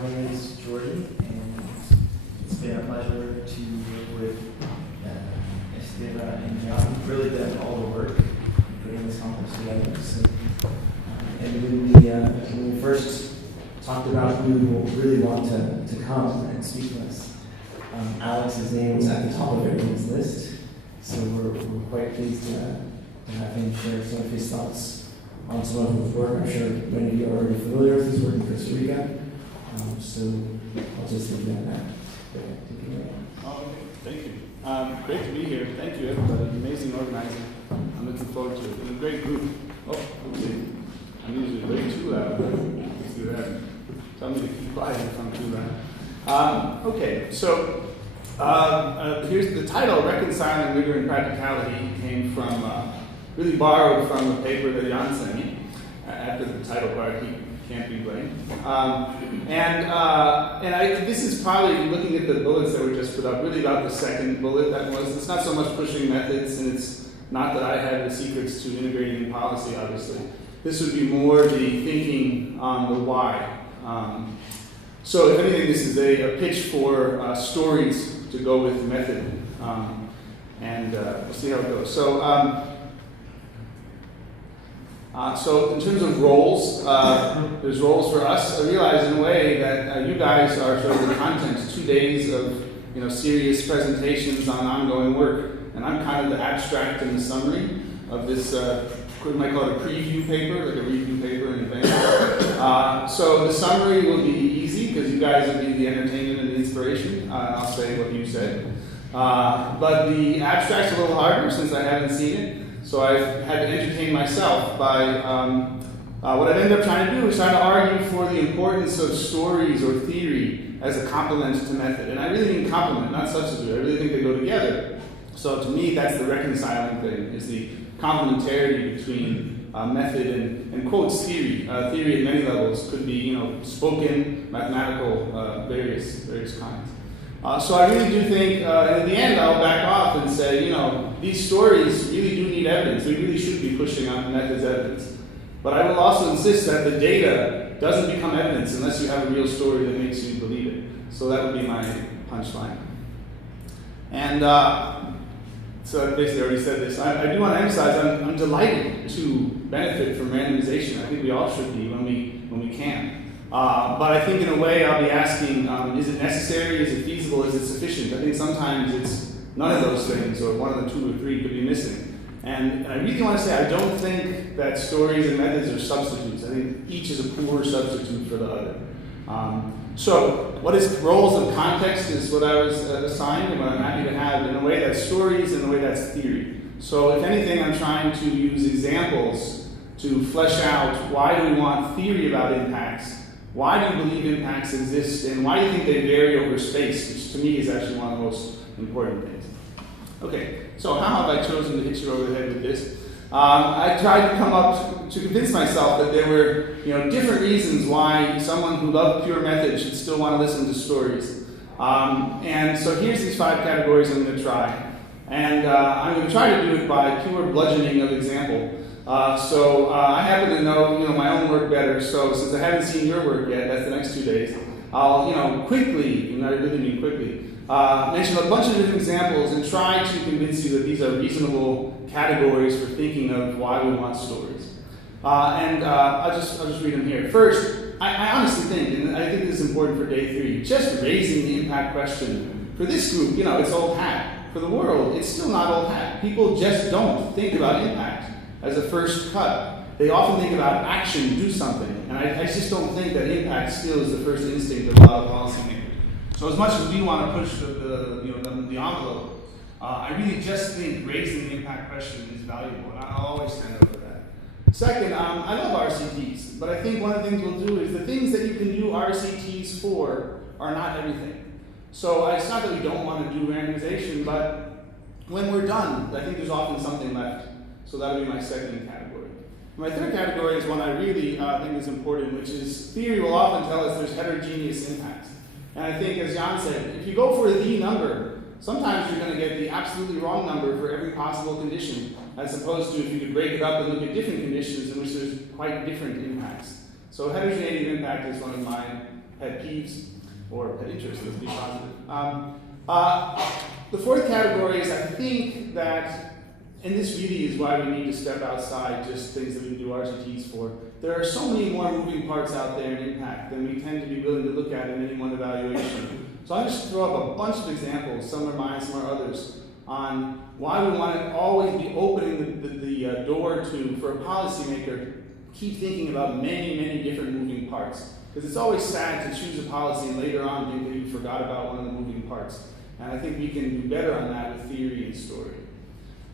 My name is Jordi, and it's been a pleasure to work with Esteve and John. You've really done all the work putting this conference together. So, and when we first talked about who will really want to come and speak with us, Alex's name was at the top of everyone's list. So we're quite pleased to have him share some of his thoughts on some of his work. I'm sure many of you are already familiar with his work in Costa Rica. So I'll just leave it at that. Okay, thank you. Great to be here. Thank you, everybody. Amazing organizing. I'm looking forward to it. And a great group. Oh, okay. I'm usually way too loud. Let's do that. Tell me to keep quiet if I'm too loud. Okay, so here's the title, Reconciling Rigor and Practicality, came from, really borrowed from a paper that Jan sent me. After the title part, he can't be blamed. This is probably, looking at the bullets that were just put up, really about the second bullet that was. It's not so much pushing methods, and it's not that I have the secrets to integrating policy, obviously. This would be more the thinking on the why. So if anything, this is a pitch for stories to go with method. We'll see how it goes. So in terms of roles, there's roles for us. I realize in a way that you guys are sort of the content, 2 days of serious presentations on ongoing work, and I'm kind of the abstract and the summary of this, we might call it a preview paper, like a review paper in advance. So the summary will be easy because you guys will be the entertainment and the inspiration. I'll say what you said. But the abstract's a little harder since I haven't seen it. So I've had to entertain myself by, what I've ended up trying to do is trying to argue for the importance of stories or theory as a complement to method. And I really mean complement, not substitute. I really think they go together. So to me, that's the reconciling thing, is the complementarity between method and quotes theory. Theory at many levels could be, spoken, mathematical, various kinds. So I really do think, at the end, I'll back off and say, these stories really do need evidence. We really should be pushing on methods evidence. But I will also insist that the data doesn't become evidence unless you have a real story that makes you believe it. So that would be my punchline. And so I basically already said this. I do want to emphasize I'm delighted to benefit from randomization. I think we all should be when we can. But I think in a way I'll be asking, is it necessary, is it feasible, is it sufficient? I think sometimes it's none of those things, or one of the 2 or 3 could be missing. And I really want to say I don't think that stories and methods are substitutes. I think each is a poor substitute for the other. So what is roles and context is what I was assigned and what I'm happy to have. In a way that's stories, in a way that's theory. So if anything, I'm trying to use examples to flesh out why do we want theory about impacts, why do you believe impacts exist, and why do you think they vary over space, which to me is actually one of the most important things. Okay, so how have I chosen to hit you over the head with this? I tried to come up to convince myself that there were different reasons why someone who loved pure method should still want to listen to stories. And so here's these 5 categories I'm going to try. And I'm going to try to do it by pure bludgeoning of example. I happen to know my own work better, so since I haven't seen your work yet, that's the next 2 days, I'll quickly, and I really mean quickly, mention a bunch of different examples and try to convince you that these are reasonable categories for thinking of why we want stories. I'll just read them here. First, I honestly think, and I think this is important for day 3, just raising the impact question. For this group, it's old hat. For the world, it's still not old hat. People just don't think about impact as a first cut. They often think about action, do something. And I just don't think that impact still is the first instinct of a lot of policymakers. So as much as we want to push the envelope, I really just think raising the impact question is valuable, and I'll always stand up for that. Second, I love RCTs, but I think one of the things we'll do is the things that you can do RCTs for are not everything. So it's not that we don't want to do randomization, but when we're done, I think there's often something left. So that'll be my second category. My third category is one I really think is important, which is theory will often tell us there's heterogeneous impacts. And I think, as Jan said, if you go for the number, sometimes you're going to get the absolutely wrong number for every possible condition, as opposed to if you could break it up and look at different conditions in which there's quite different impacts. So heterogeneous impact is one of my pet peeves or pet interests, let's be positive. The fourth category is I think that, and this really is why we need to step outside just things that we do RCTs for. There are so many more moving parts out there in impact than we tend to be willing to look at in any one evaluation. So I just throw up a bunch of examples, some are mine, some are others, on why we want to always be opening the door to, for a policymaker, keep thinking about many, many different moving parts. Because it's always sad to choose a policy and later on think that you forgot about one of the moving parts. And I think we can do better on that with theory and story.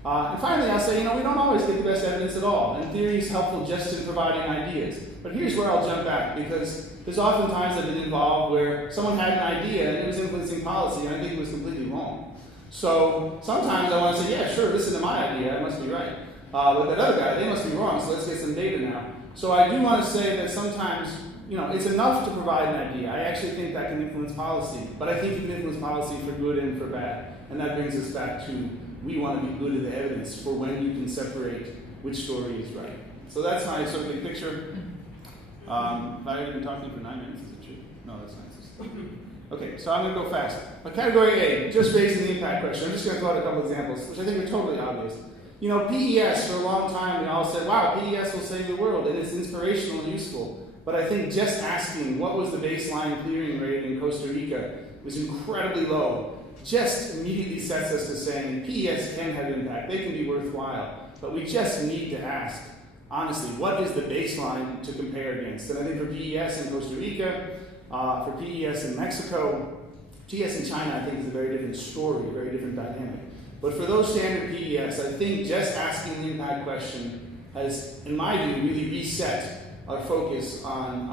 And finally, I'll say, we don't always get the best evidence at all. And theory is helpful just in providing ideas. But here's where I'll jump back, because there's often times I've been involved where someone had an idea and it was influencing policy, and I think it was completely wrong. So sometimes I want to say, yeah, sure, listen to my idea, I must be right. But that other guy, they must be wrong, so let's get some data now. So I do want to say that sometimes, it's enough to provide an idea. I actually think that can influence policy, but I think it can influence policy for good and for bad. And that brings us back to, we want to be good at the evidence for when you can separate which story is right. So that's my sort of big picture. I've already been talking for 9 minutes, is it true? No, that's nice. Okay, so I'm going to go fast. Category A, just raising the impact question. I'm just going to throw out a couple examples, which I think are totally obvious. PES, for a long time, we all said, wow, PES will save the world, and it's inspirational and useful. But I think just asking what was the baseline clearing rate in Costa Rica was incredibly low. Just immediately sets us to saying PES can have impact, they can be worthwhile. But we just need to ask, honestly, what is the baseline to compare against? And I think for PES in Costa Rica, for PES in Mexico, PES in China, I think is a very different story, a very different dynamic. But for those standard PES, I think just asking the impact question has, in my view, really reset our focus on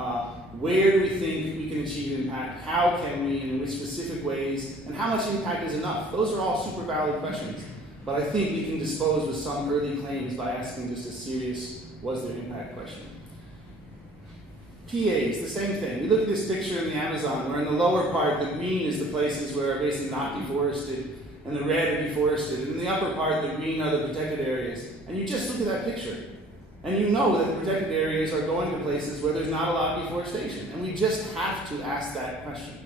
where do we think we can achieve impact, how can we, and in which specific ways, and how much impact is enough. Those are all super valid questions. But I think we can dispose with some early claims by asking just a serious, was there impact question. PAs, the same thing. We look at this picture in the Amazon, where in the lower part, the green is the places where are basically not deforested, and the red are deforested. And in the upper part, the green are the protected areas. And you just look at that picture, and you know that the protected areas are going to places where there's not a lot of deforestation. And we just have to ask that question.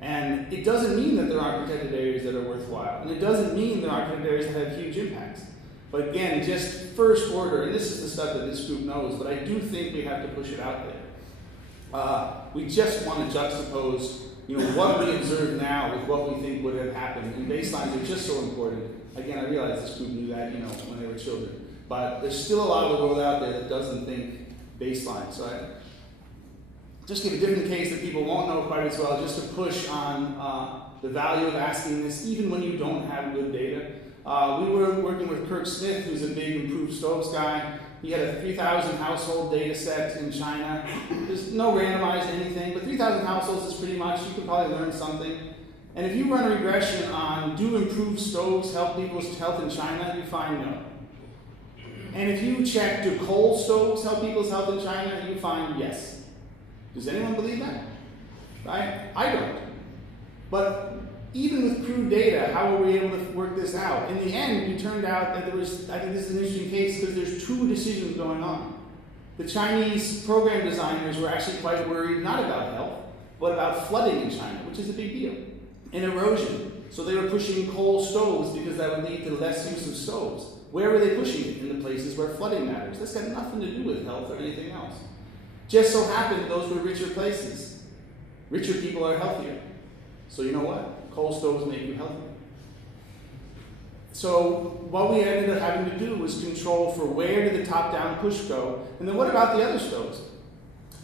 And it doesn't mean that there aren't protected areas that are worthwhile. And it doesn't mean there aren't protected areas that have huge impacts. But again, just first order, and this is the stuff that this group knows, but I do think we have to push it out there. We just want to juxtapose what we observe now with what we think would have happened. And baselines are just so important. Again, I realize this group knew that when they were children. But there's still a lot of the world out there that doesn't think baseline. So I just give a different case that people won't know quite as well, just to push on the value of asking this, even when you don't have good data. We were working with Kirk Smith, who's a big improved stoves guy. He had a 3,000 household data set in China. There's no randomized anything, but 3,000 households is pretty much, you could probably learn something. And if you run a regression on do improved stoves help people's health in China, you find no. And if you check do coal stoves help people's health in China, you find yes. Does anyone believe that? Right? I don't. But even with crude data, how were we able to work this out? In the end, we turned out that there was, I think this is an interesting case because there's two decisions going on. The Chinese program designers were actually quite worried not about health, but about flooding in China, which is a big deal, and erosion. So they were pushing coal stoves because that would lead to less use of stoves. Where were they pushing it? In the places where flooding matters. That's got nothing to do with health or anything else. Just so happened those were richer places. Richer people are healthier. So you know what? Coal stoves make you healthier. So what we ended up having to do was control for where did the top-down push go, and then what about the other stoves?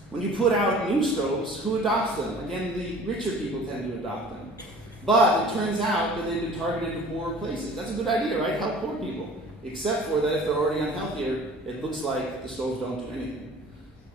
When you put out new stoves, who adopts them? Again, the richer people tend to adopt them. But it turns out that they've been targeted to poorer places. That's a good idea, right? Help poor people. Except for that if they're already unhealthier, it looks like the stoves don't do anything.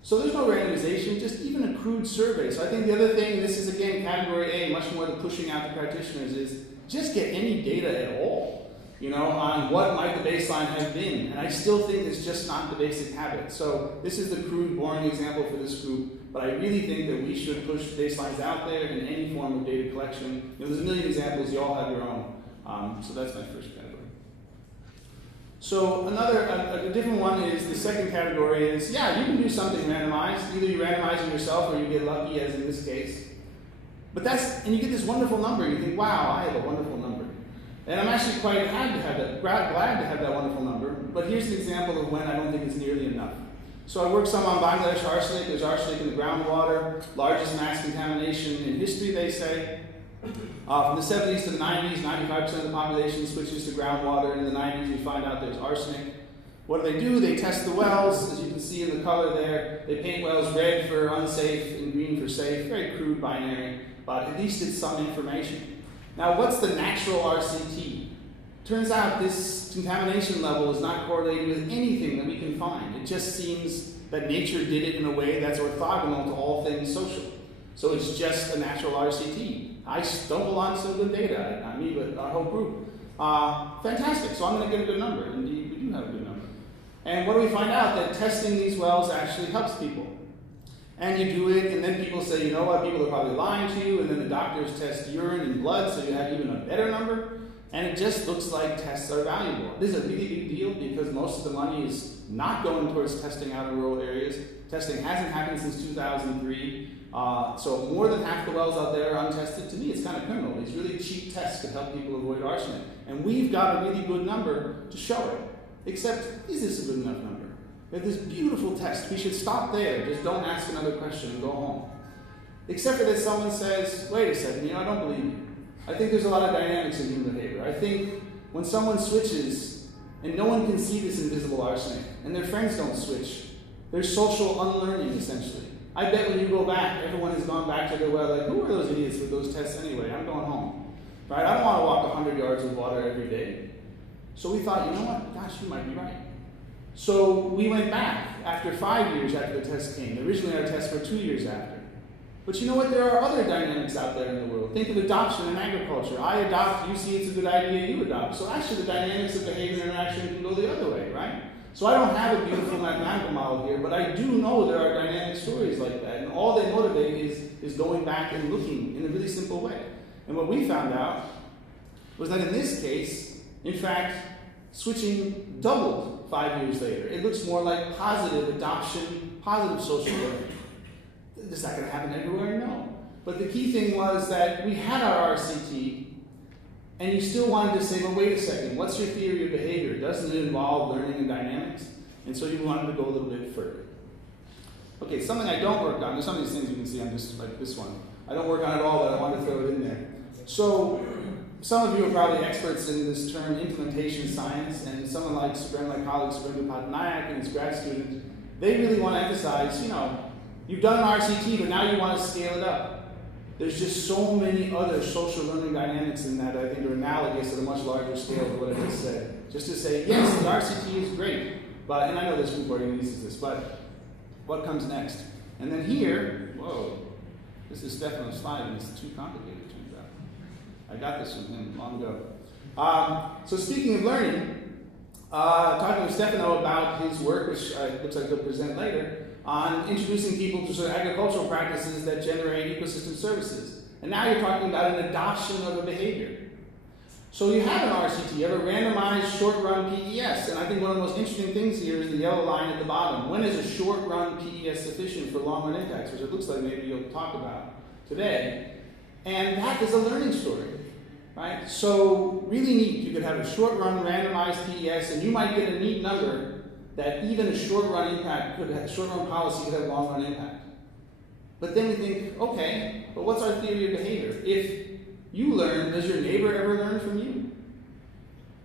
So there's no randomization, just even a crude survey. So I think the other thing, and this is again category A, much more the pushing out the practitioners, is just get any data at all, on what might the baseline have been. And I still think it's just not the basic habit. So this is the crude, boring example for this group, but I really think that we should push baselines out there in any form of data collection. There's a million examples, you all have your own. So that's my first category. So a different one is, the second category is, yeah, you can do something randomized. Either you randomize it yourself or you get lucky, as in this case. But and you get this wonderful number. You think, wow, I have a wonderful number. And I'm actually quite glad to have that wonderful number. But here's an example of when I don't think it's nearly enough. So I worked some on Bangladesh arsenic. There's arsenic in the groundwater, largest mass contamination in history, they say. From the 70s to the 90s, 95% of the population switches to groundwater. In the 90s, we find out there's arsenic. What do? They test the wells. As you can see in the color there, they paint wells red for unsafe and green for safe. Very crude binary, but at least it's some information. Now, what's the natural RCT? Turns out this contamination level is not correlated with anything that we can find. It just seems that nature did it in a way that's orthogonal to all things social. So it's just a natural RCT. I stumble on some good data, not me, but our whole group. Fantastic, so I'm going to get a good number. Indeed, we do have a good number. And what do we find out? That testing these wells actually helps people. And you do it, and then people say, you know what, people are probably lying to you, and then the doctors test urine and blood, so you have even a better number. And it just looks like tests are valuable. This is a really big deal because most of the money is not going towards testing out in rural areas. Testing hasn't happened since 2003. So more than half the wells out there are untested. To me, it's kind of criminal. These really cheap tests could help people avoid arsenic. And we've got a really good number to show it. Except, is this a good enough number? We have this beautiful test. We should stop there. Just don't ask another question and go home. Except for that someone says, wait a second, I don't believe you. I think there's a lot of dynamics in human behavior. I think when someone switches, and no one can see this invisible arsenic, and their friends don't switch, there's social unlearning, essentially. I bet when you go back, everyone has gone back to their well, like, who are those idiots with those tests anyway? I'm going home. Right? I don't want to walk 100 yards of water every day. So we thought, you know what? Gosh, you might be right. So we went back after 5 years after the test came. Originally, our tests were 2 years after. But you know what? There are other dynamics out there in the world. Think of adoption in agriculture. I adopt, you see it's a good idea, you adopt. So actually the dynamics of behavior and interaction can go the other way, right? So I don't have a beautiful mathematical model here, but I do know there are dynamic stories like that. And all they motivate is going back and looking in a really simple way. And what we found out was that in this case, in fact, switching doubled 5 years later. It looks more like positive adoption, positive social learning. Is that going to happen everywhere? No. But the key thing was that we had our RCT, and you still wanted to say, well, wait a second, what's your theory of behavior? Doesn't it involve learning and dynamics? And so you wanted to go a little bit further. Okay, something I don't work on, there's some of these things you can see on this, like this one. I don't work on it all, but I want to throw it in there. So some of you are probably experts in this term, implementation science, and someone like my colleague Subrendra Patnaik and his grad student, they really want to emphasize, you've done an RCT, but now you want to scale it up. There's just so many other social learning dynamics in that I think are analogous at a much larger scale to what I just said. Just to say, yes, the RCT is great, but, and I know this group already uses this, but what comes next? And then here, whoa, this is Stefano's slide, and it's too complicated, it turns out. I got this from him long ago. So speaking of learning, talking with Stefano about his work, which looks like he'll present later, on introducing people to sort of agricultural practices that generate ecosystem services. And now you're talking about an adoption of a behavior. So you have an RCT, you have a randomized short-run PES, and I think one of the most interesting things here is the yellow line at the bottom. When is a short-run PES sufficient for long-run impacts, which it looks like maybe you'll talk about today. And that is a learning story, right? So really neat, you could have a short-run randomized PES, and you might get a neat number that even a short-run impact could have, short-run policy could have long-run impact. But then we think, okay, but what's our theory of behavior? If you learn, does your neighbor ever learn from you?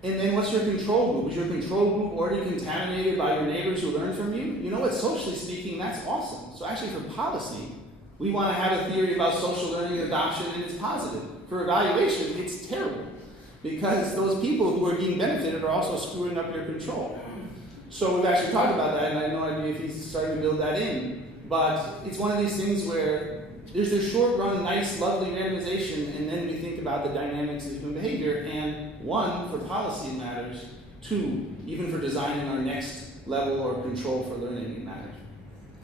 And then what's your control group? Is your control group already contaminated by your neighbors who learn from you? You know what, socially speaking, that's awesome. So actually for policy, we want to have a theory about social learning and adoption, and it's positive. For evaluation, it's terrible. Because those people who are being benefited are also screwing up your control. So we've actually talked about that, and I have no idea if he's starting to build that in. But it's one of these things where there's this short-run, nice, lovely randomization, and then we think about the dynamics of human behavior, and one, for policy it matters. Two, even for designing our next level or control for learning it matters.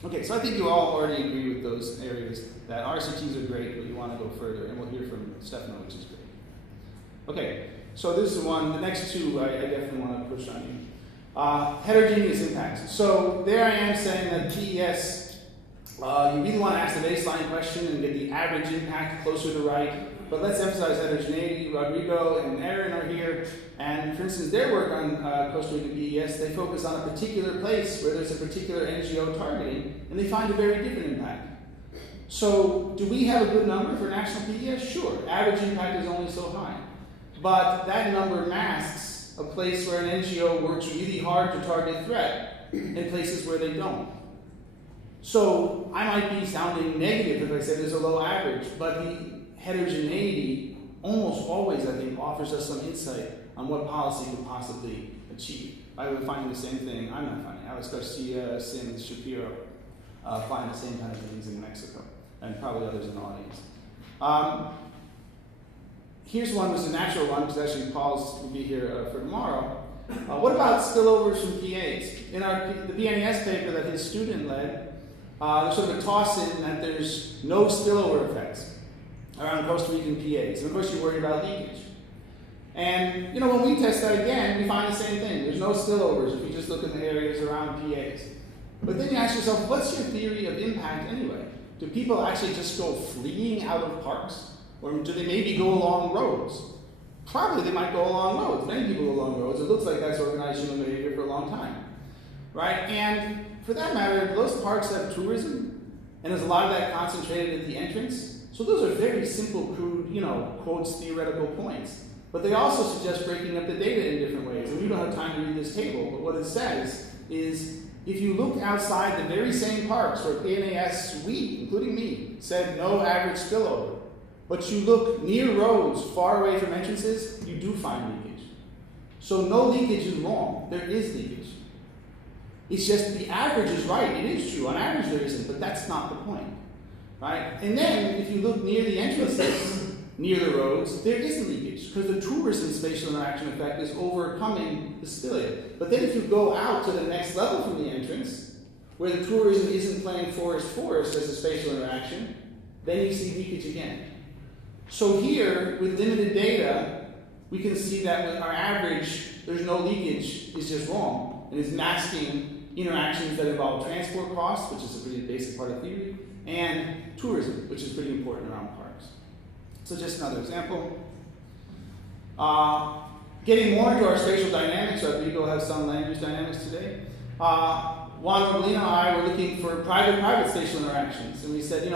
Okay, so I think you all already agree with those areas, that RCTs are great, but you want to go further, and we'll hear from Stefano, which is great. Okay, so this is one, the next two I definitely want to push on you. Heterogeneous impacts. So there I am saying that PES, you really want to ask the baseline question and get the average impact closer to right. But let's emphasize heterogeneity. Rodrigo and Aaron are here. And for instance, their work on Costa Rican PES, they focus on a particular place where there's a particular NGO targeting, and they find a very different impact. So do we have a good number for national PES? Sure. Average impact is only so high. But that number masks a place where an NGO works really hard to target threat and places where they don't. So I might be sounding negative if I said there's a low average, but the heterogeneity almost always, I think, offers us some insight on what policy could possibly achieve. I would find the same thing. I'm not finding. Alex Garcia, Sims, Shapiro find the same kind of things in Mexico, and probably others in the audience. Here's one that's a natural one, because actually Paul's will be here for tomorrow. What about spillovers from PAs? In the BNES paper that his student led, there's sort of a toss-in that there's no spillover effects around Costa Rican PAs. And of course, you worry about leakage. And, when we test that again, we find the same thing. There's no spillovers if you just look at the areas around PAs. But then you ask yourself, what's your theory of impact anyway? Do people actually just go fleeing out of parks? Or do they maybe go along roads? Probably they might go along roads. Many people go along roads. It looks like that's organized human behavior for a long time. Right? And for that matter, those parks have tourism, and there's a lot of that concentrated at the entrance. So those are very simple, crude, quotes, theoretical points. But they also suggest breaking up the data in different ways. And we don't have time to read this table, but what it says is, if you look outside the very same parks where PNAS, we, including me, said no average spillover, but you look near roads far away from entrances, you do find leakage. So no leakage is wrong. There is leakage. It's just the average is right. It is true. On average there isn't, but that's not the point. Right? And then, if you look near the entrances, near the roads, there isn't leakage, because the tourism spatial interaction effect is overcoming the spill. But then if you go out to the next level from the entrance, where the tourism isn't playing forest-forest as a spatial interaction, then you see leakage again. So here, with limited data, we can see that with our average, there's no leakage, is just wrong, and is masking interactions that involve transport costs, which is a pretty basic part of theory, and tourism, which is pretty important around parks. So just another example. Getting more into our spatial dynamics, Rodrigo has some land use dynamics today. Juan Roblino and I were looking for private spatial interactions. And we said,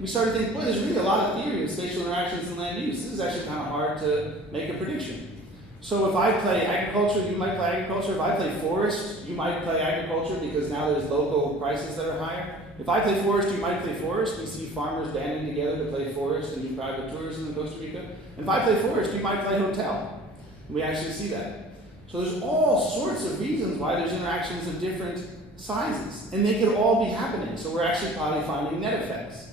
we started thinking, boy, there's really a lot of theory of spatial interactions in land use. This is actually kind of hard to make a prediction. So if I play agriculture, you might play agriculture. If I play forest, you might play agriculture, because now there's local prices that are higher. If I play forest, you might play forest. We see farmers banding together to play forest and do private tourism in Costa Rica. And if I play forest, you might play hotel. We actually see that. So there's all sorts of reasons why there's interactions of different sizes. And they could all be happening. So we're actually probably finding net effects.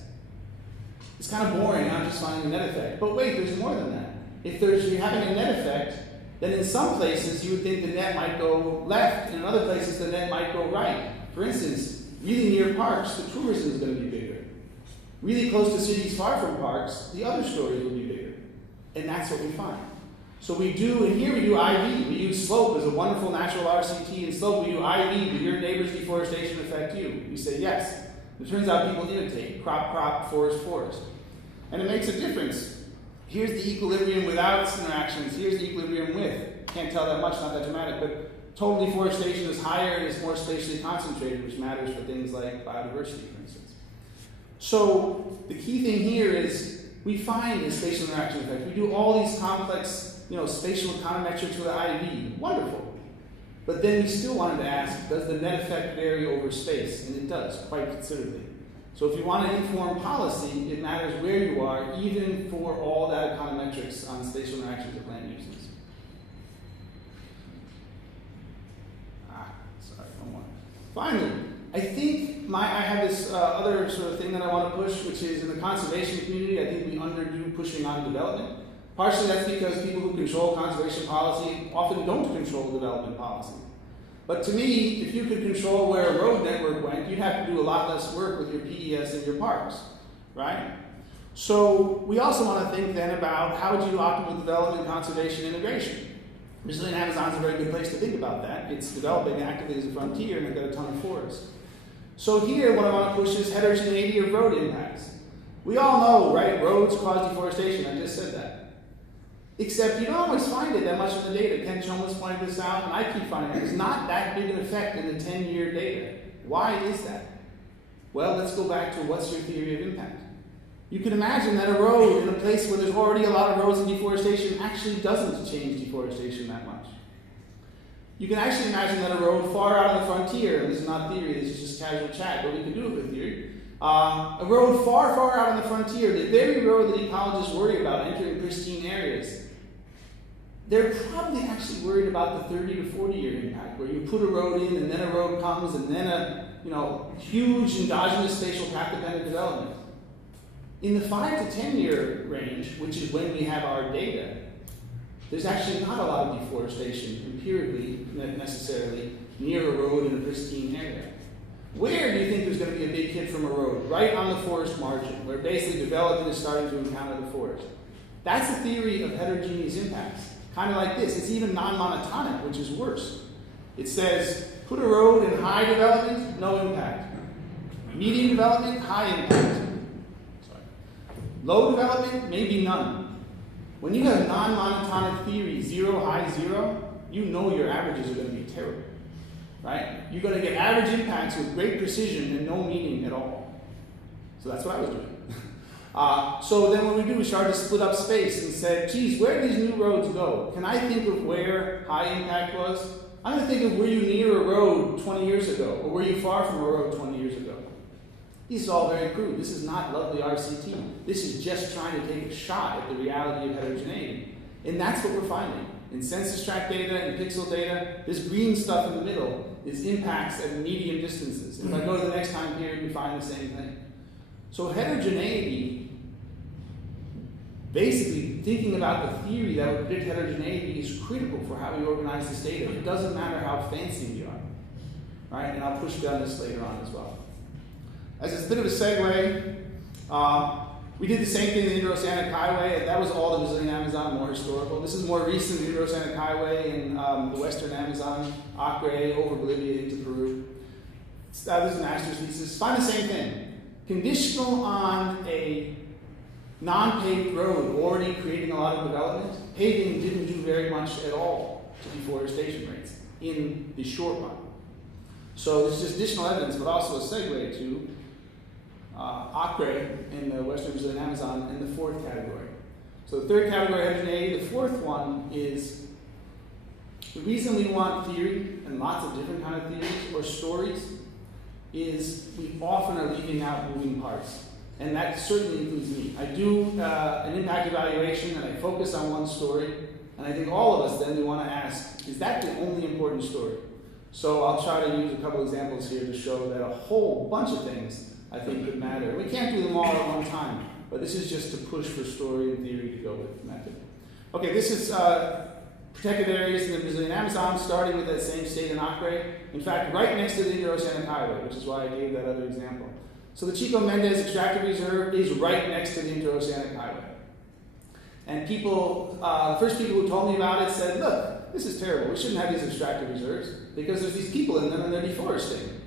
It's kind of boring, not just finding a net effect. But wait, there's more than that. If you're having a net effect, then in some places you would think the net might go left, and in other places the net might go right. For instance, really near parks, the tourism is going to be bigger. Really close to cities far from parks, the other stories will be bigger. And that's what we find. So we do, and here we do IV. We use slope as a wonderful natural RCT, and slope we do IV. Do your neighbor's deforestation affect you? We say yes. It turns out people imitate. Crop, crop, forest, forest. And it makes a difference. Here's the equilibrium without interactions. Here's the equilibrium with. Can't tell that much, not that dramatic, but total deforestation is higher and is more spatially concentrated, which matters for things like biodiversity, for instance. So the key thing here is we find a spatial interaction effect. We do all these complex, spatial econometrics with IV. Wonderful. But then we still wanted to ask, does the net effect vary over space? And it does, quite considerably. So if you want to inform policy, it matters where you are, even for all that econometrics on spatial interactions of land uses. Finally, I think I have this other sort of thing that I want to push, which is in the conservation community, I think we underdo pushing on development. Partially that's because people who control conservation policy often don't control development policy. But to me, if you could control where a road network went, you'd have to do a lot less work with your PES and your parks, right? So we also want to think then about how would you do optimal development and conservation integration. Brazilian Amazon is a very good place to think about that. It's developing actively as a frontier, and they've got a ton of forest. So here, what I want to push is heterogeneity of road impacts. We all know, right, roads cause deforestation. I just said that. Except you don't always find it that much in the data. Ken Chalmers pointed this out, and I keep finding it. It's not that big an effect in the 10-year data. Why is that? Well, let's go back to what's your theory of impact. You can imagine that a road in a place where there's already a lot of roads and deforestation actually doesn't change deforestation that much. You can actually imagine that a road far out of the frontier, and this is not theory, this is just casual chat, but we can do it with theory. A road far, far out on the frontier, the very road that ecologists worry about entering pristine areas, they're probably actually worried about the 30 to 40-year impact, where you put a road in and then a road comes and then a huge endogenous spatial path-dependent development. In the 5 to 10-year range, which is when we have our data, there's actually not a lot of deforestation empirically necessarily near a road in a pristine area. Where do you think there's going to be a big hit from a road? Right on the forest margin, where basically development is starting to encounter the forest. That's a theory of heterogeneous impacts. Kind of like this. It's even non-monotonic, which is worse. It says, put a road in high development, no impact. Medium development, high impact. Low development, maybe none. When you have non-monotonic theory, 0, high, 0, you know your averages are going to be terrible. Right? You're going to get average impacts with great precision and no meaning at all. So that's what I was doing. So then what we do is started to split up space and said, geez, where do these new roads go? Can I think of where high impact was? I'm going to think of were you near a road 20 years ago, or were you far from a road 20 years ago? This is all very crude. This is not lovely RCT. This is just trying to take a shot at the reality of heterogeneity. And that's what we're finding. In census tract data and pixel data, this green stuff in the middle is impacts at medium distances. And if I go to the next time period, we find the same thing. So heterogeneity, basically thinking about the theory that would predict heterogeneity is critical for how we organize this data. It doesn't matter how fancy we are. Right? And I'll push on this later on as well. As a bit of a segue, we did the same thing in the Indo-Oceanic Highway. That was all the Brazilian Amazon, more historical. This is more recent, the Indo-Oceanic Highway in the western Amazon, Acre, over Bolivia into Peru. This is an master's thesis. Find the same thing. Conditional on a non-paved road already creating a lot of development, paving didn't do very much at all to deforestation rates in the short run. So this is additional evidence, but also a segue to Acre in the western Brazilian Amazon in the fourth category. So the third category, heterogeneity. The fourth one is the reason we want theory and lots of different kind of theories or stories is we often are leaving out moving parts. And that certainly includes me. I do an impact evaluation and I focus on one story. And I think all of us then we want to ask, is that the only important story? So I'll try to use a couple examples here to show that a whole bunch of things I think could matter. We can't do them all at one time, but this is just to push for story and theory to go with method. Okay, this is protected areas in the Brazilian Amazon, starting with that same state in Acre. In fact, right next to the Indo-Oceanic Highway, which is why I gave that other example. So the Chico Mendes Extractive Reserve is right next to the Indo-Oceanic Highway. And people, the first people who told me about it said, look, this is terrible. We shouldn't have these extractive reserves because there's these people in them and they're deforesting.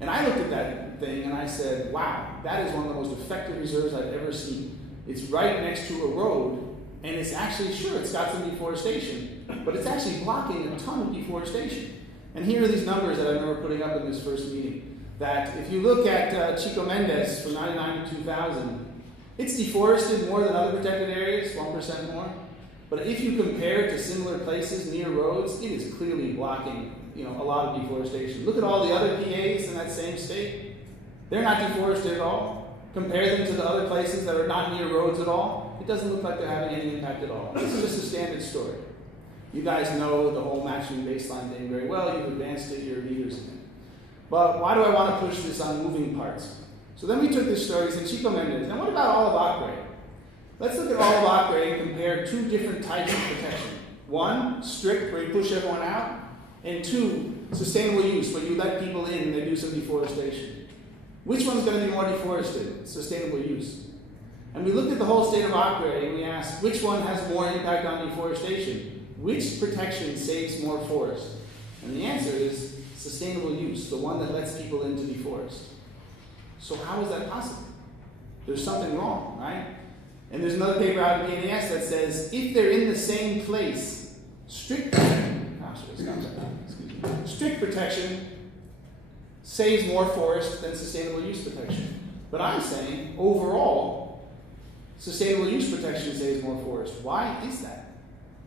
And I looked at that thing and I said, wow, that is one of the most effective reserves I've ever seen. It's right next to a road, and it's actually, sure, it's got some deforestation, but it's actually blocking a ton of deforestation. And here are these numbers that I remember putting up in this first meeting. That if you look at Chico Mendes from 99 to 2000, it's deforested more than other protected areas, 1% more. But if you compare it to similar places near roads, it is clearly blocking a lot of deforestation. Look at all the other PAs in that same state. They're not deforested at all. Compare them to the other places that are not near roads at all. It doesn't look like they're having any impact at all. This is just a standard story. You guys know the whole matching baseline thing very well. You've advanced it, you're leaders in it. But why do I want to push this on moving parts? So then we took this story and said, Chico Mendes. Now what about all of Acre? Let's look at all of Acre and compare two different types of protection. One, strict, where you push everyone out. And two, sustainable use, where you let people in and they do some deforestation. Which one's going to be more deforested? Sustainable use. And we looked at the whole state of Acre and we asked, which one has more impact on deforestation? which protection saves more forest? And the answer is sustainable use, the one that lets people into deforest. So how is that possible? There's something wrong, right? And there's another paper out in PNAS that says if they're in the same place, strict protection saves more forest than sustainable use protection. But I'm saying overall, sustainable use protection saves more forest. Why is that?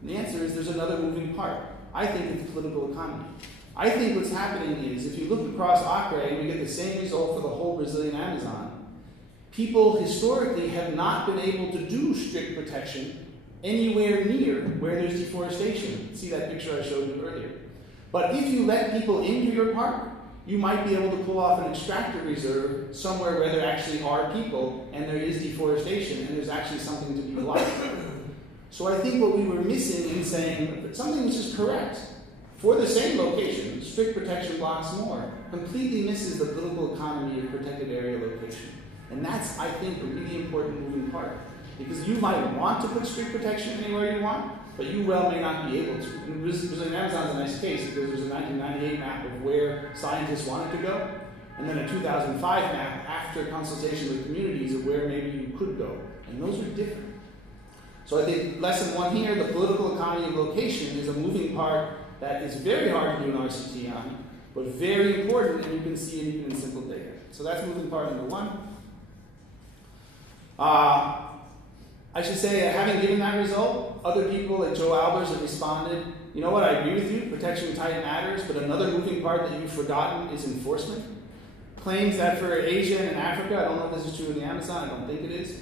And the answer is there's another moving part. I think it's political economy. I think what's happening is if you look across Acre, we get the same result for the whole Brazilian Amazon. People historically have not been able to do strict protection anywhere near where there's deforestation. See that picture I showed you earlier. But if you let people into your park, you might be able to pull off an extractor reserve somewhere where there actually are people and there is deforestation and there's actually something to be blocked. So I think what we were missing in saying that something which is correct for the same location, strict protection blocks more, completely misses the political economy of protected area location. And that's, I think, a really important moving part. Because you might want to put strict protection anywhere you want, but you well may not be able to. And Brazilian Amazon's a nice case because there's a 1998 map of where scientists wanted to go, and then a 2005 map after consultation with communities of where maybe you could go. And those are different. So I think lesson one here, the political economy of location is a moving part that is very hard to do in RCT on, but very important, and you can see it even in simple data. So that's moving part number one. I should say that having given that result, other people like Joe Albers have responded, you know what, I agree with you, protection type matters, but another moving part that you've forgotten is enforcement. Claims that for Asia and Africa, I don't know if this is true in the Amazon, I don't think it is,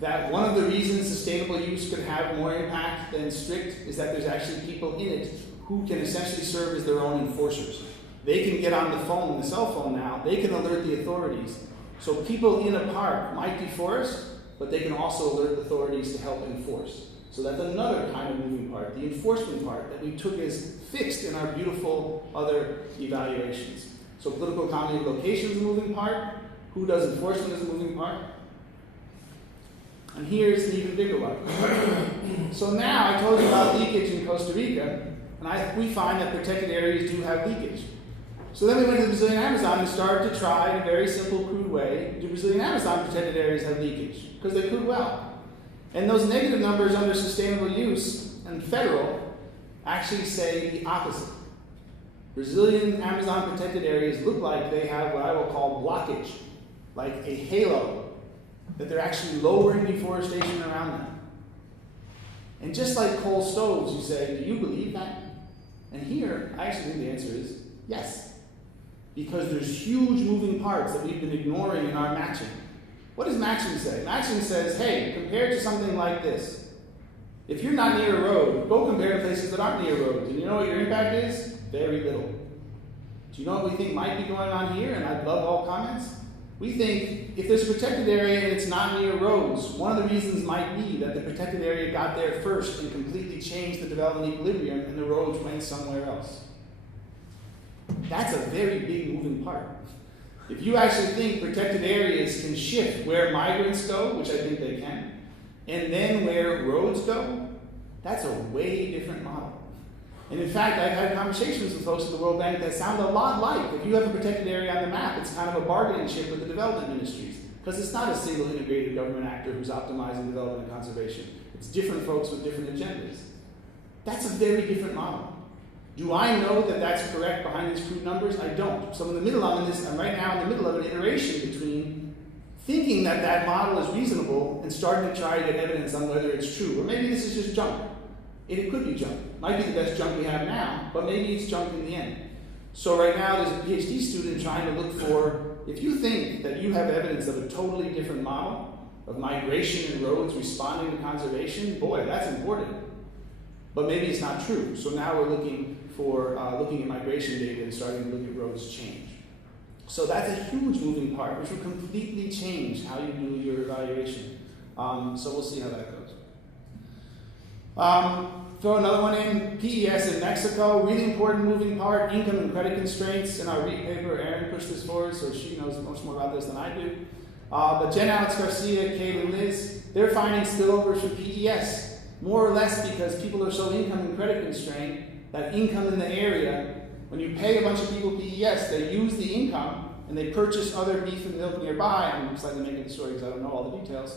that one of the reasons sustainable use could have more impact than strict is that there's actually people in it who can essentially serve as their own enforcers. They can get on the phone, the cell phone now, they can alert the authorities. So people in a park might deforest, but they can also alert authorities to help enforce. So that's another kind of moving part, the enforcement part that we took as fixed in our beautiful other evaluations. So political economy of location is a moving part. Who does enforcement is a moving part. And here's an even bigger one. So now I told you about leakage in Costa Rica, and we find that protected areas do have leakage. So then we went to the Brazilian Amazon and started to try in a very simple, crude way, do Brazilian Amazon protected areas have leakage? Because they could well. And those negative numbers under sustainable use and federal actually say the opposite. Brazilian Amazon protected areas look like they have what I will call blockage, like a halo, that they're actually lowering deforestation around them. And just like coal stoves, you say, do you believe that? And here, I actually think the answer is yes. Because there's huge moving parts that we've been ignoring in our matching. What does matching say? Matching says, hey, compared to something like this, if you're not near a road, go compare to places that aren't near roads. And you know what your impact is? Very little. Do you know what we think might be going on here? And I'd love all comments. We think if there's a protected area and it's not near roads, one of the reasons might be that the protected area got there first and completely changed the development equilibrium and the roads went somewhere else. That's a very big moving part. If you actually think protected areas can shift where migrants go, which I think they can, and then where roads go, that's a way different model. And in fact, I've had conversations with folks at the World Bank that sound a lot like, if you have a protected area on the map, it's kind of a bargaining chip with the development ministries, because it's not a single integrated government actor who's optimizing development and conservation. It's different folks with different agendas. That's a very different model. Do I know that that's correct behind these crude numbers? I don't. So in the middle, I'm right now in the middle of an iteration between thinking that that model is reasonable and starting to try to get evidence on whether it's true. Or maybe this is just junk. It could be junk. Might be the best junk we have now, but maybe it's junk in the end. So right now there's a PhD student trying to look for, if you think that you have evidence of a totally different model of migration and roads responding to conservation, boy, that's important. But maybe it's not true. So now we're looking at migration data and starting to look at roads change. So that's a huge moving part, which will completely change how you do your evaluation. So we'll see how that goes. Throw another one in, PES in Mexico, really important moving part, income and credit constraints. In our READ paper, Erin pushed this forward, so she knows much more about this than I do. But Jen Alex Garcia, Kate and Liz, they're finding spillovers for PES. more or less because people are so income and credit constrained that income in the area, when you pay a bunch of people PES, they use the income and they purchase other beef and milk nearby. I'm slightly making the story because I don't know all the details.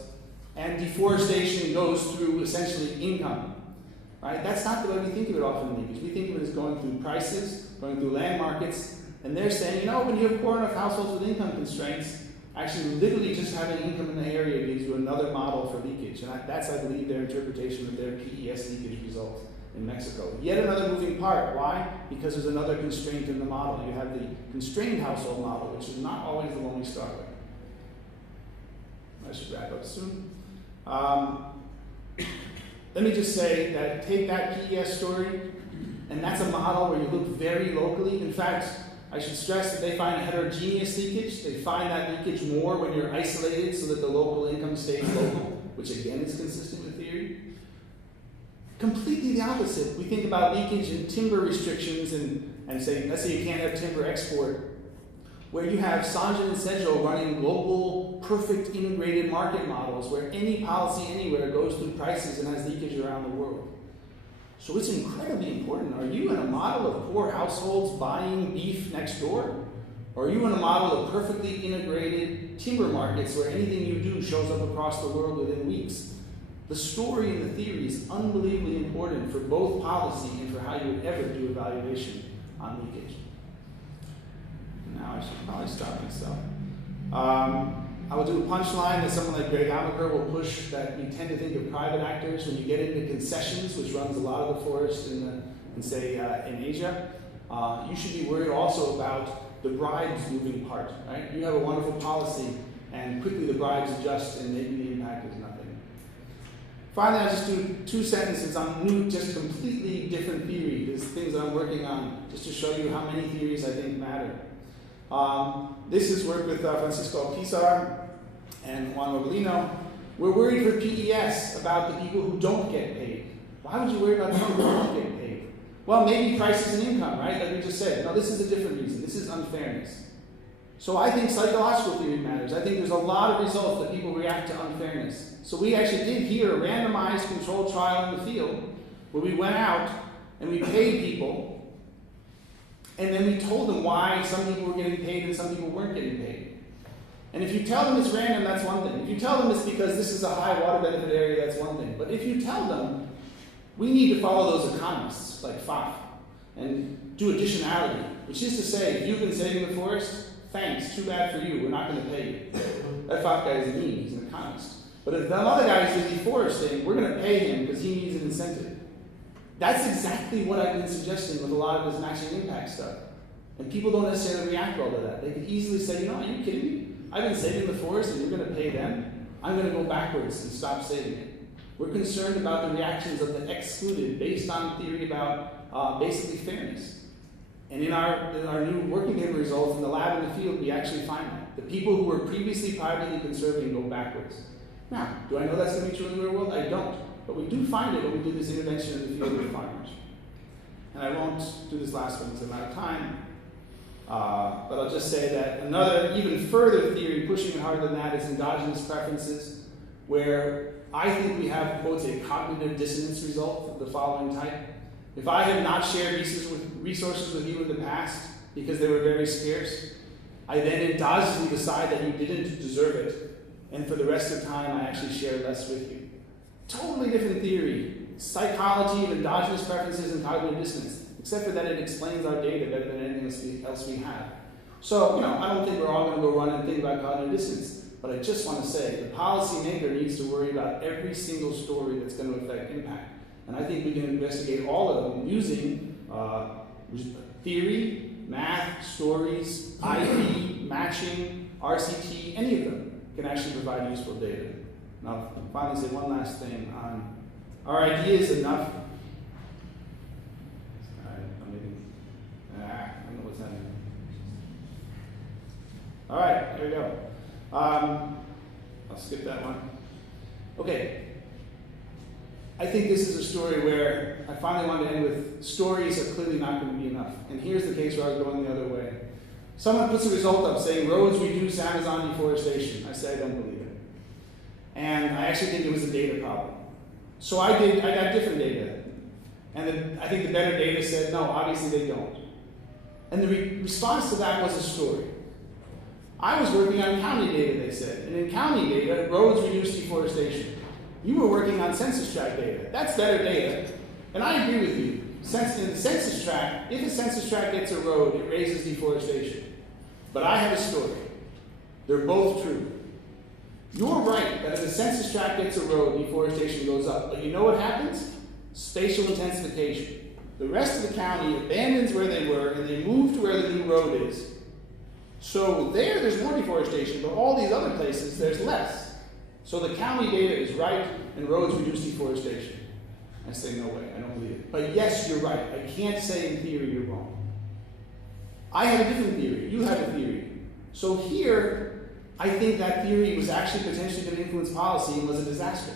And deforestation goes through essentially income, right? That's not the way we think of it often in leakage. We think of it as going through prices, going through land markets, and they're saying, when you have poor enough households with income constraints, actually literally just having income in the area gives you another model for leakage. And that's, I believe, their interpretation of their PES leakage result in Mexico. Yet another moving part. Why? Because there's another constraint in the model. You have the constrained household model, which is not always the one we start with. I should wrap up soon. Let me just say that take that PES story, and that's a model where you look very locally. In fact, I should stress that they find a heterogeneous leakage. They find that leakage more when you're isolated so that the local income stays local, which again is consistent with theory. Completely the opposite. We think about leakage and timber restrictions and say, let's say you can't have timber export, where you have Sanjin and Sejo running global, perfect integrated market models where any policy anywhere goes through prices and has leakage around the world. So it's incredibly important. Are you in a model of poor households buying beef next door? Or are you in a model of perfectly integrated timber markets where anything you do shows up across the world within weeks? The story and the theory is unbelievably important for both policy and for how you would ever do evaluation on leakage. Now I should probably stop myself. I will do a punchline that someone like Greg Amaker will push, that we tend to think of private actors when you get into concessions, which runs a lot of the forest in Asia. You should be worried also about the bribes moving part, right? You have a wonderful policy and quickly the bribes adjust and maybe the impact is nothing. Finally, I'll just do 2 sentences on new, just completely different theory. There's things that I'm working on just to show you how many theories I think matter. This is work with Francisco Alpizar and Juan Rogelino. We're worried for PES about the people who don't get paid. Why would you worry about people who don't get paid? Well, maybe prices and income, right? Like we just said. No, this is a different reason. This is unfairness. So I think psychological theory matters. I think there's a lot of results that people react to unfairness. So we actually did here a randomized controlled trial in the field where we went out and we paid people. And then we told them why some people were getting paid and some people weren't getting paid. And if you tell them it's random, that's one thing. If you tell them it's because this is a high water benefit area, that's one thing. But if you tell them, we need to follow those economists like Pfaff and do additionality, which is to say, if you've been saving the forest, thanks, too bad for you, we're not going to pay you. That Pfaff guy is mean, he's an economist. But if the other guy is deforesting, we're going to pay him because he needs an incentive. That's exactly what I've been suggesting with a lot of this matching impact stuff. And people don't necessarily react well to that. They could easily say, are you kidding me? I've been saving the forest and you're going to pay them? I'm going to go backwards and stop saving it. We're concerned about the reactions of the excluded based on theory about basically fairness. And in our new working paper results in the lab in the field, we actually find that. The people who were previously privately conserving go backwards. Now, do I know that's going to be true in the real world? I don't. But we do find it when we do this intervention in the field with farmers. And I won't do this last one because I'm out of time. But I'll just say that another, even further theory, pushing it harder than that, is endogenous preferences, where I think we have, quotes, a cognitive dissonance result of the following type. If I have not shared resources with you in the past because they were very scarce, I then endogenously decide that you didn't deserve it, and for the rest of the time I actually share less with you. Totally different theory. Psychology of endogenous preferences and cognitive dissonance, except for that it explains our data better than anything else we have. So, I don't think we're all going to go run and think about cognitive dissonance, but I just want to say the policymaker needs to worry about every single story that's going to affect impact. And I think we can investigate all of them using theory, math, stories, IP, matching, RCT, any of them can actually provide useful data. Now, finally, say one last thing on our ideas enough. I don't know what's happening. All right, here we go. I'll skip that one. Okay. I think this is a story where I finally wanted to end with stories are clearly not going to be enough. And here's the case where I was going the other way. Someone puts a result up saying roads reduce Amazon deforestation. I say I don't believe it. And I actually think it was a data problem. So I got different data. And I think the better data said, no, obviously they don't. And the response to that was a story. I was working on county data, they said. And in county data, roads reduce deforestation. You were working on census tract data. That's better data. And I agree with you. In the census tract, if a census tract gets a road, it raises deforestation. But I have a story. They're both true. You're right that if a census tract gets a road, deforestation goes up. But you know what happens? Spatial intensification. The rest of the county abandons where they were and they move to where the new road is. So there's more deforestation, but all these other places, there's less. So the county data is right and roads reduce deforestation. I say, no way, I don't believe it. But yes, you're right. I can't say in theory you're wrong. I have a different theory. You have a theory. So here, I think that theory was actually potentially going to influence policy and was a disaster.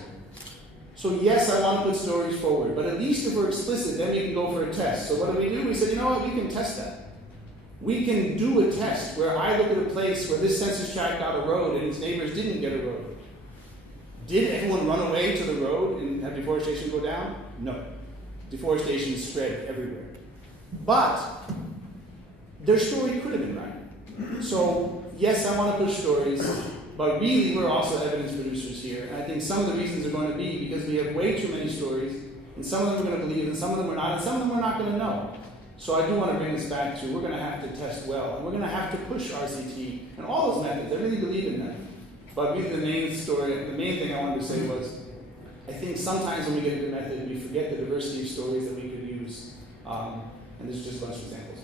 So yes, I want to put stories forward, but at least if we're explicit, then we can go for a test. So what do? We said, you know what, we can test that. We can do a test where I look at a place where this census tract got a road and its neighbors didn't get a road. Did everyone run away to the road and have deforestation go down? No. Deforestation spread everywhere. But their story could have been right. So yes, I want to push stories, but really we're also evidence producers here. And I think some of the reasons are going to be because we have way too many stories, and some of them we're going to believe, and some of them we're not, and some of them we're not going to know. So I do want to bring this back to, we're going to have to test well, and we're going to have to push RCT and all those methods. I really believe in them. But really the main thing I wanted to say was, I think sometimes when we get into method, we forget the diversity of stories that we could use. And there's just a bunch of examples.